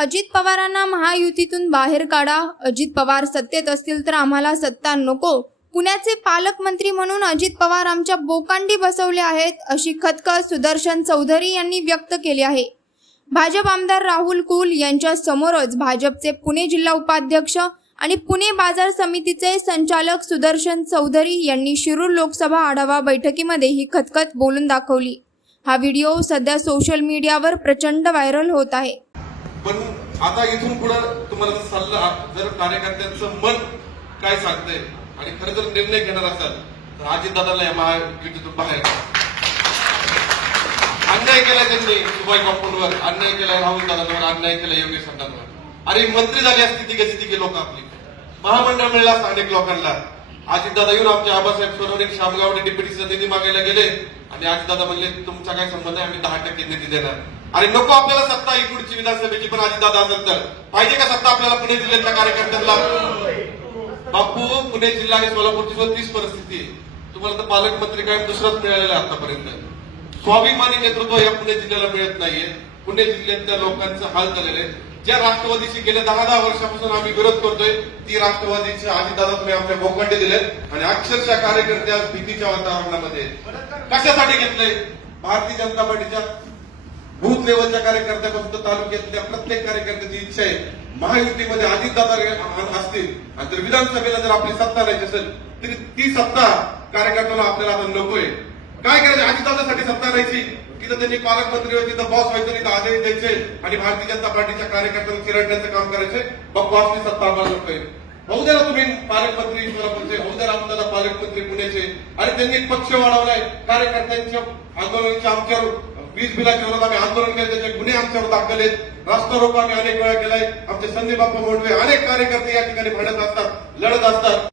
अजित पवारांना महायुतीतून बाहेर काढा, अजित पवार सत्तेत असतील तर आम्हाला सत्ता नको, पुण्याचे पालकमंत्री म्हणून अजित पवार आमच्या बोकांडी बसवले आहेत, अशी खदखद सुदर्शन चौधरी यांनी व्यक्त केली आहे। भाजप आमदार राहुल कुल यांच्या समोरच भाजपचे पुणे जिल्हा उपाध्यक्ष आणि पुणे बाजार समितीचे संचालक सुदर्शन चौधरी यांनी शिरूर लोकसभा आढावा बैठकीमध्ये ही खदखद बोलून दाखवली। हा व्हिडिओ सध्या सोशल मीडियावर प्रचंड व्हायरल होत आहे। पण आता इथून पुढे तुम्हाला सल्ला, जर कार्यकर्त्यांचं मन काय सांगतंय आणि खरं जर निर्णय घेणार असाल तर अजितदादाला या महायुतीतून बाहेर अन्याय केला त्यांनी सुभाष बापूंवर, अन्याय केला राहुल दादांवर, अन्याय केला योगेश अण्णांवर। अरे मंत्री झाली असती तिघे लोक आपली, महामंडळ मिळाला असतं अनेक लोकांना। अजितदादा येऊन आमचे आबासाहेब सोनवणे शामगावने डिप्युटीचा निधी मागायला गेले आणि अजितदादा म्हणले तुमचा काय संबंध आहे, आम्ही 10% निधी देणार। अरे नको आपल्याला सत्ता ही पुढची विधानसभेची, पण अजितदादा असेल तर पाहिजे का सत्ता आपल्याला पुणे जिल्ह्यातल्या कार्यकर्त्यांना? बापू, पुणे जिल्हा आणि सोलापूरची तीच परिस्थिती आहे। तुम्हाला तर पालकमंत्री काय दुसराच मिळालेला आहे आतापर्यंत। स्वाभिमानी नेतृत्व या पुणे जिल्ह्याला मिळत नाहीये। पुणे जिल्ह्यातल्या लोकांचं हाल झालेले आहेत। ज्या राष्ट्रवादीशी गेल्या 10 वर्षापासून आम्ही विरोध करतोय ती राष्ट्रवादीचे अजितदादा तुम्ही आमच्या बोकांडे दिलेत आणि अक्षरशः कार्यकर्ते आज भीतीच्या वातावरणामध्ये कशासाठी घेतलंय? भारतीय जनता पार्टीच्या बूथ लेवलच्या कार्यकर्त्यापासून तर तालुक्यातल्या प्रत्येक कार्यकर्त्याची इच्छा आहे महायुतीमध्ये अजितदादा असतील आणि जर विधानसभेला जर आपली सत्ता नाही असेल तरी ती सत्ता कार्यकर्त्यांना आपल्याला आता नकोय। काय करायचं? अजितदादासाठी सत्ता द्यायची, तिथं त्यांनी पालकमंत्री व्हायचे, तिथं बॉस व्हायचं, तिथं आदेश द्यायचे आणि भारतीय जनता पार्टीच्या कार्यकर्त्यांना चिरडण्याचं काम करायचे। बॉसची सत्ता आम्हाला नकोय। होऊ द्या तुम्ही पालकमंत्री सोलापूरचे, होऊ द्या रामदादा पालकमंत्री पुण्याचे। आणि त्यांनी एक पक्ष वाढवलाय कार्यकर्त्यांच्या आंदोलनाच्या, आमच्यावर वीज बिलाच्या विरोधात आम्ही आंदोलन केलं, त्याचे गुन्हे आमच्यावर दाखल आहेत, रास्ता रोको आम्ही अनेक वेळा केलाय। आमचे संदीप बाप्पा मोडवे अनेक कार्यकर्ते या ठिकाणी भांडत असतात, लढत असतात।